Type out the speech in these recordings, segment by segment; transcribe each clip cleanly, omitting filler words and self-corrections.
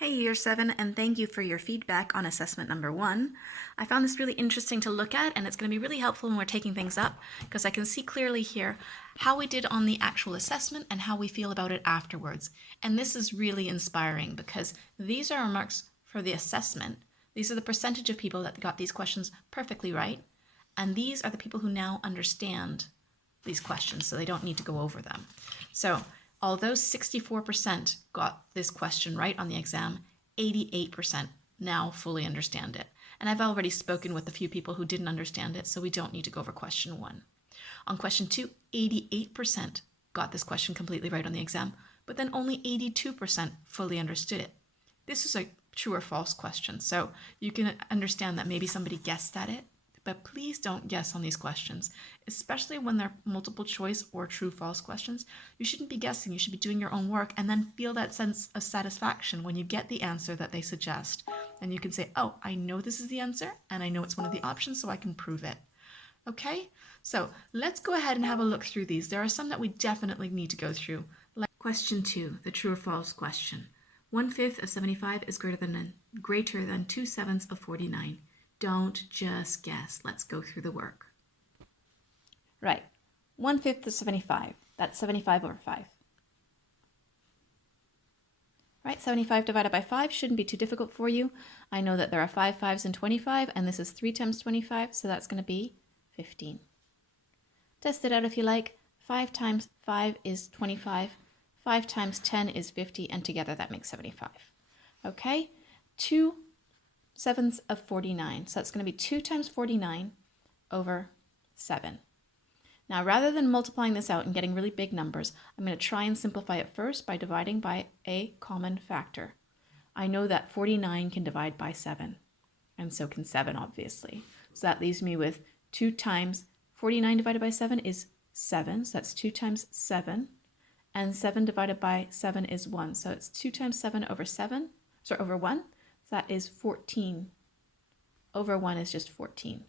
Hey Year 7, and thank you for your feedback on assessment number 1. I found this really interesting to look at, and it's going to be really helpful when we're taking things up, because I can see clearly here how we did on the actual assessment and how we feel about it afterwards. And this is really inspiring, because these are remarks for the assessment. These are the percentage of people that got these questions perfectly right, and these are the people who now understand these questions, so they don't need to go over them. So although 64% got this question right on the exam, 88% now fully understand it. And I've already spoken with a few people who didn't understand it, so we don't need to go over question 1. On question 2, 88% got this question completely right on the exam, but then only 82% fully understood it. This is a true or false question, so you can understand that maybe somebody guessed at it, but please don't guess on these questions, especially when they're multiple choice or true-false questions. You shouldn't be guessing, you should be doing your own work and then feel that sense of satisfaction when you get the answer that they suggest. And you can say, oh, I know this is the answer and I know it's one of the options, so I can prove it. Okay, so let's go ahead and have a look through these. There are some that we definitely need to go through. Like question 2, the true or false question. 1/5 of 75 is greater than 2/7 of 49. Don't just guess. Let's go through the work. Right. 1/5 of 75. That's 75 over 5. Right, 75 divided by 5 shouldn't be too difficult for you. I know that there are 5 5s in 25, and this is 3 times 25, so that's going to be 15. Test it out if you like. 5 times 5 is 25. 5 times 10 is 50, and together that makes 75. Okay, 2/7 of 49. So that's going to be 2 times 49 over 7. Now, rather than multiplying this out and getting really big numbers, I'm going to try and simplify it first by dividing by a common factor. I know that 49 can divide by 7, and so can 7, obviously. So that leaves me with 2 times 49 divided by 7 is 7, so that's 2 times 7, and 7 divided by 7 is 1, so it's 2 times 7 over 1, so that is 14. Over 1 is just 14.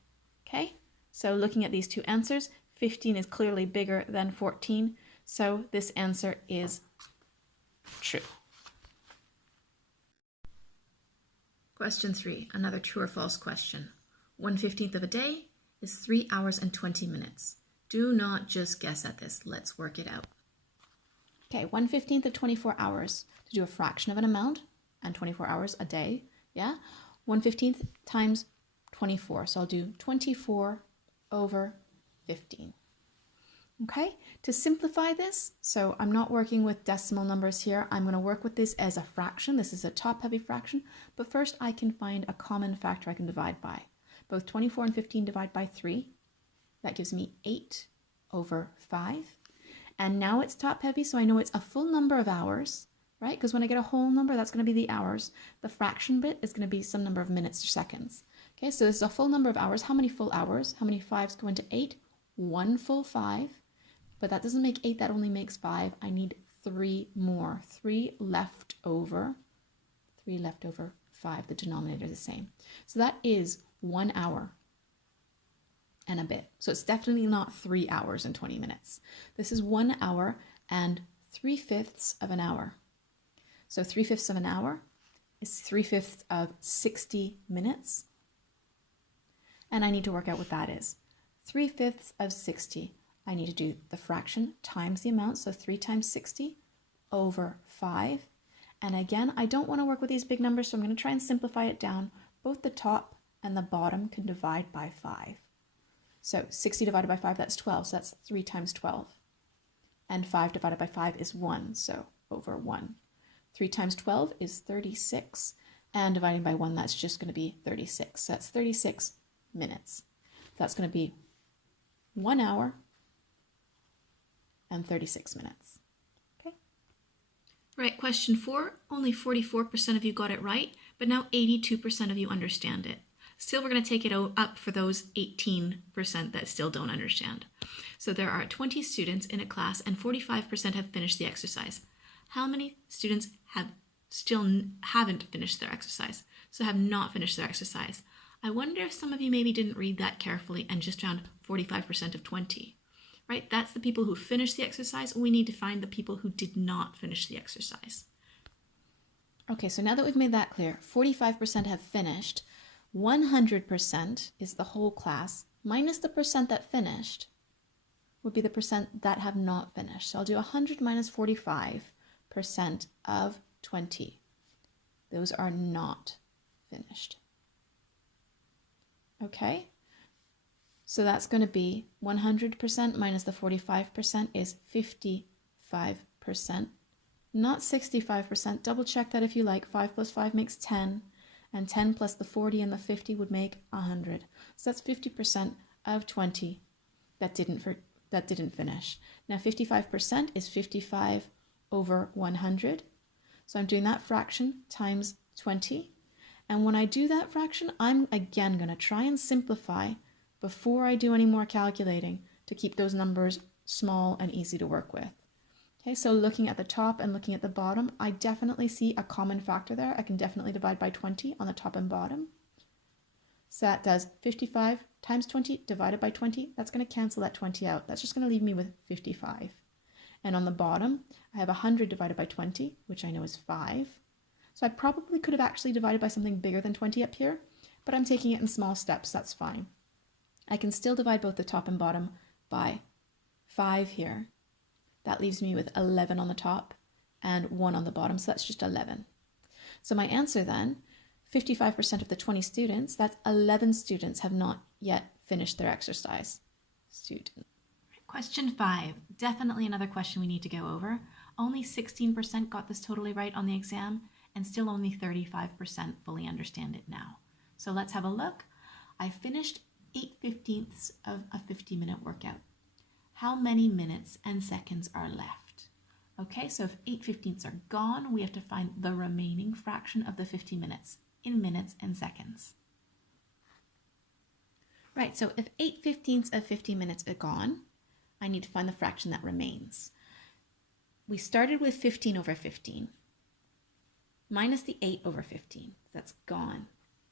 Okay, so looking at these two answers, 15 is clearly bigger than 14, so this answer is true. Question 3, another true or false question. 1/15 of a day is 3 hours and 20 minutes. Do not just guess at this. Let's work it out. Okay, 1/15 of 24 hours. To do a fraction of an amount, and 24 hours a day, yeah? 1/15 times 24, so I'll do 24 over 15. Okay, to simplify this, so I'm not working with decimal numbers here. I'm going to work with this as a fraction. This is a top-heavy fraction, but first I can find a common factor I can divide by. Both 24 and 15 divide by 3. That gives me 8 over 5. And now it's top-heavy, so I know it's a full number of hours, right? Because when I get a whole number, that's going to be the hours. The fraction bit is going to be some number of minutes or seconds. Okay, so this is a full number of hours. How many full hours? How many 5s go into 8? 1 full 5. But that doesn't make 8, that only makes 5. I need 3 more. 3 left over. 3 left over 5. The denominator is the same. So that is 1 hour and a bit. So it's definitely not 3 hours and 20 minutes. This is 1 hour and 3/5 of an hour. So 3/5 of an hour is 3/5 of 60 minutes. And I need to work out what that is. 3/5 of 60. I need to do the fraction times the amount, so 3 times 60 over 5. And again, I don't want to work with these big numbers, so I'm going to try and simplify it down. Both the top and the bottom can divide by 5. So 60 divided by 5, that's 12, so that's 3 times 12. And 5 divided by 5 is 1, so over 1. 3 times 12 is 36, and dividing by 1, that's just going to be 36. So that's 36 minutes. That's going to be 1 hour and 36 minutes. Okay. Right, question 4, only 44% of you got it right, but now 82% of you understand it. Still, we're going to take it up for those 18% that still don't understand. So there are 20 students in a class and 45% have finished the exercise. How many students haven't finished their exercise? So have not finished their exercise. I wonder if some of you maybe didn't read that carefully and just found 45% of 20. Right? That's the people who finished the exercise. We need to find the people who did not finish the exercise. Okay, so now that we've made that clear, 45% have finished. 100% is the whole class, minus the percent that finished would be the percent that have not finished. So I'll do 100 minus 45% of 20. Those are not finished. Okay, so that's going to be 100% minus the 45% is 55%, not 65%. Double check that if you like. 5 plus 5 makes 10, and 10 plus the 40 and the 50 would make 100. So that's 50% of 20 that didn't finish. Now 55% is 55 over 100. So I'm doing that fraction times 20. And when I do that fraction, I'm again going to try and simplify before I do any more calculating to keep those numbers small and easy to work with. Okay, so looking at the top and looking at the bottom, I definitely see a common factor there. I can definitely divide by 20 on the top and bottom. So that does 55 times 20 divided by 20. That's going to cancel that 20 out. That's just going to leave me with 55. And on the bottom, I have 100 divided by 20, which I know is 5. So I probably could have actually divided by something bigger than 20 up here, but I'm taking it in small steps. That's fine. I can still divide both the top and bottom by 5 here. That leaves me with 11 on the top and 1 on the bottom, so that's just 11. So my answer then, 55% of the 20 students, that's 11 students have not yet finished their exercise. Question 5, definitely another question we need to go over. Only 16% got this totally right on the exam, and still only 35% fully understand it now. So let's have a look. I finished 8/15 of a 50-minute workout. How many minutes and seconds are left? Okay, so if 8/15 are gone, we have to find the remaining fraction of the 50 minutes in minutes and seconds. Right, so if 8/15 of 50 minutes are gone, I need to find the fraction that remains. We started with 15 over 15, minus the 8 over 15, that's gone.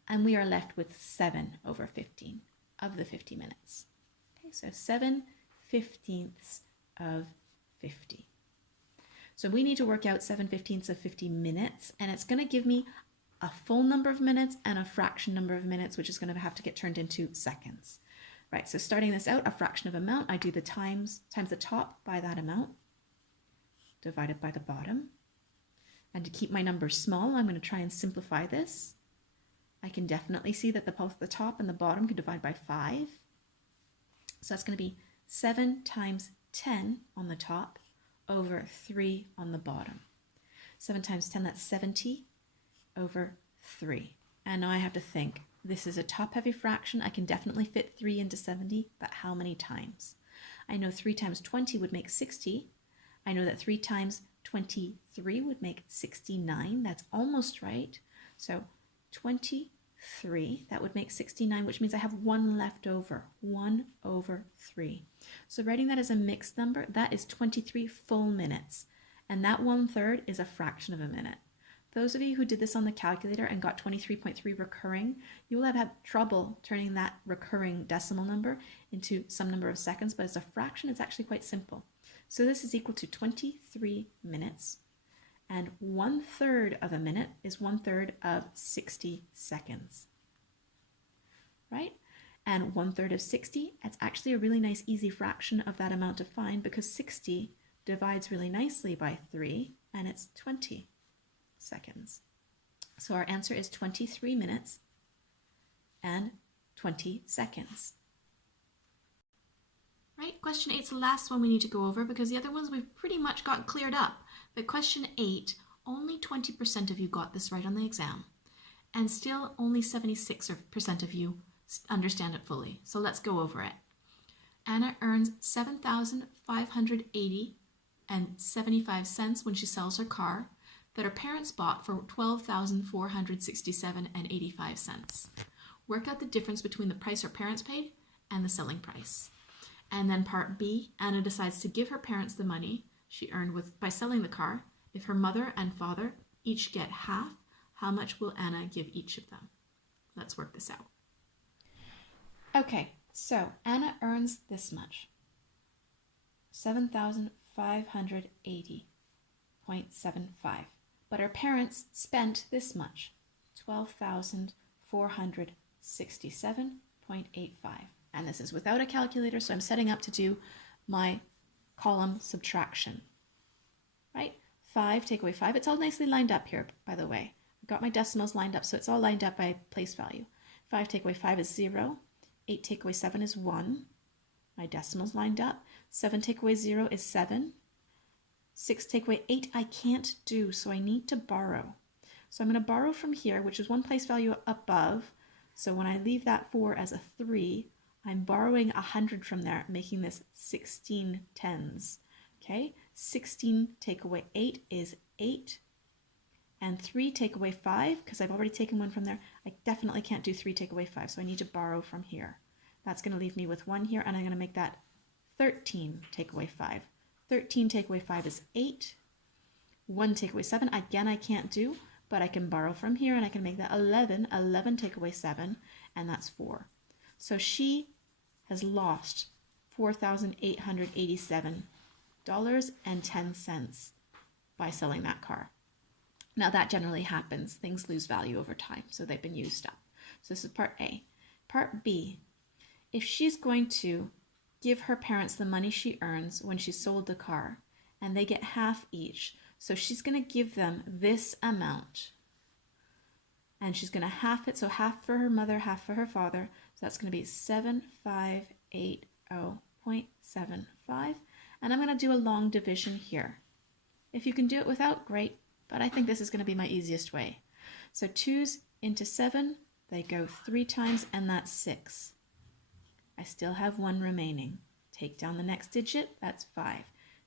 And we are left with 7 over 15 of the 50 minutes. Okay, so 7/15 of 50. So we need to work out 7/15 of 50 minutes, and it's going to give me a full number of minutes and a fraction number of minutes, which is going to have to get turned into seconds. Right, so starting this out, a fraction of amount, I do the times the top by that amount, divided by the bottom. And to keep my numbers small, I'm going to try and simplify this. I can definitely see that both the top and the bottom can divide by 5. So that's going to be 7 times 10 on the top over 3 on the bottom. 7 times 10, that's 70 over 3. And now I have to think, this is a top-heavy fraction. I can definitely fit 3 into 70, but how many times? I know 3 times 20 would make 60. I know that 3 times 23 would make 69. That's almost right. So 23, that would make 69, which means I have 1 left over, 1 over 3. So writing that as a mixed number, that is 23 full minutes. And that 1/3 is a fraction of a minute. Those of you who did this on the calculator and got 23.3 recurring, you will have had trouble turning that recurring decimal number into some number of seconds, but as a fraction, it's actually quite simple. So this is equal to 23 minutes, and 1/3 of a minute is 1/3 of 60 seconds, right? And 1/3 of 60, it's actually a really nice easy fraction of that amount to find because 60 divides really nicely by 3, and it's 20 seconds. So our answer is 23 minutes and 20 seconds. Right, question 8 is the last one we need to go over because the other ones we've pretty much got cleared up. But question 8, only 20% of you got this right on the exam, and still only 76% of you understand it fully. So let's go over it. Anna earns $7,580.75 when she sells her car that her parents bought for $12,467.85. Work out the difference between the price her parents paid and the selling price. And then part B, Anna decides to give her parents the money she earned by selling the car. If her mother and father each get half, how much will Anna give each of them? Let's work this out. Okay, so Anna earns this much, $7,580.75. but her parents spent this much, $12,467.85. And this is without a calculator, so I'm setting up to do my column subtraction, right? 5 take away 5. It's all nicely lined up here, by the way. I've got my decimals lined up, so it's all lined up by place value. 5 take away 5 is 0. 8 take away 7 is 1. My decimals lined up. 7 take away 0 is 7. 6 take away 8 I can't do, so I need to borrow. So I'm going to borrow from here, which is one place value above. So when I leave that 4 as a 3, I'm borrowing 100 from there, making this 16 tens. Okay, 16 take away 8 is 8. And 3 take away 5, because I've already taken one from there, I definitely can't do 3 take away 5, so I need to borrow from here. That's going to leave me with 1 here, and I'm going to make that 13 take away 5. 13 take away 5 is 8. 1 take away 7, again I can't do, but I can borrow from here, and I can make that 11. 11 take away 7, and that's 4. So she has lost $4,887.10 by selling that car. Now that generally happens. Things lose value over time, so they've been used up. So this is part A. Part B, if she's going to give her parents the money she earns when she sold the car, and they get half each, so she's going to give them this amount, and she's going to half it, so half for her mother, half for her father, so that's going to be 7580.75, and I'm going to do a long division here. If you can do it without, great, but I think this is going to be my easiest way. So 2's into 7, they go 3 times, and that's 6. I still have 1 remaining. Take down the next digit, that's 5.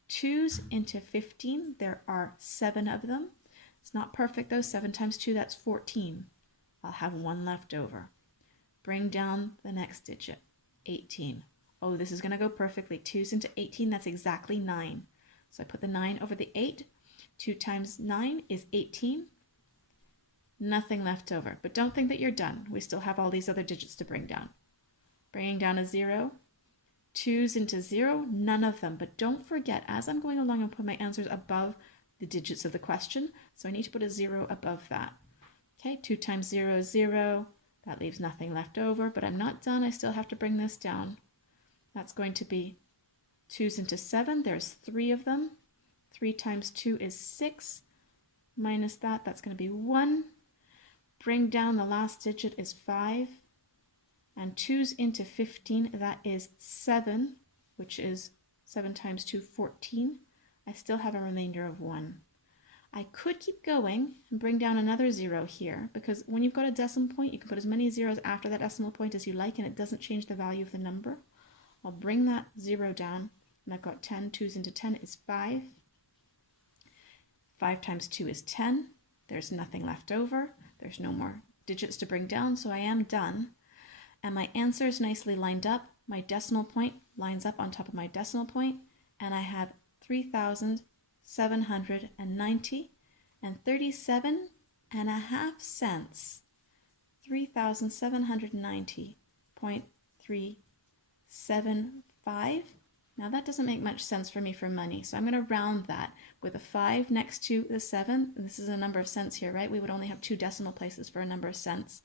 2's into 15, there are 7 of them. It's not perfect though, 7 times 2, that's 14. I'll have 1 left over. Bring down the next digit, 18. Oh, this is going to go perfectly. 2's into 18, that's exactly 9. So I put the 9 over the 8. 2 times 9 is 18. Nothing left over. But don't think that you're done. We still have all these other digits to bring down. Bringing down a 0. 2's into 0, none of them. But don't forget, as I'm going along, I'll put my answers above the digits of the question. So I need to put a 0 above that. Okay, 2 times 0 is 0. That leaves nothing left over, but I'm not done. I still have to bring this down. That's going to be 2's into 7. There's 3 of them. 3 times 2 is 6. Minus that, that's going to be 1. Bring down the last digit is 5. And 2's into 15, that is 7, which is 7 times 2, 14. I still have a remainder of 1. I could keep going and bring down another 0 here, because when you've got a decimal point, you can put as many zeros after that decimal point as you like, and it doesn't change the value of the number. I'll bring that 0 down, and I've got 10. 2's into 10 is 5. 5 times 2 is 10. There's nothing left over. There's no more digits to bring down, so I am done. And my answer is nicely lined up. My decimal point lines up on top of my decimal point, and I have 3,790 and 37.5 cents. 3,790.375. Now that doesn't make much sense for me for money, so I'm going to round that with a 5 next to the 7. This is a number of cents here, right? We would only have 2 decimal places for a number of cents.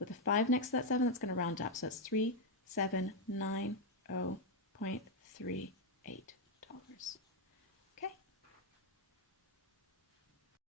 With a 5 next to that 7, that's going to round up, so it's 3,790.38.